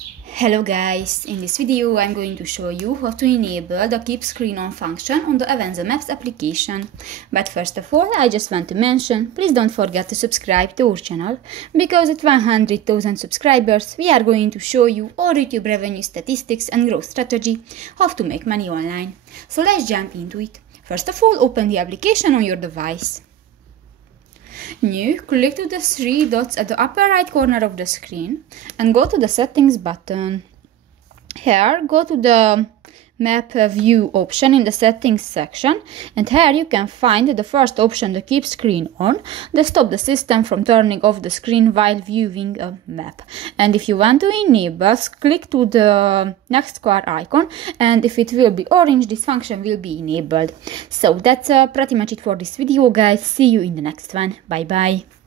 Hello guys, in this video I'm going to show you how to enable the keep screen on function on the Avenza Maps application. But first of all, I just want to mention, please don't forget to subscribe to our channel, because at 100,000 subscribers we are going to show you all YouTube revenue statistics and growth strategy, how to make money online. So let's jump into it. First of all, open the application on your device. New, click to the three dots at the upper right corner of the screen and go to the settings button. Here, go to the map view option in the settings section, and here you can find the first option, the keep screen on, that stop the system from turning off the screen while viewing a map. And if you want to enable, click to the next square icon, and if it will be orange, this function will be enabled. So that's pretty much it for this video, guys. See you in the next one. Bye bye.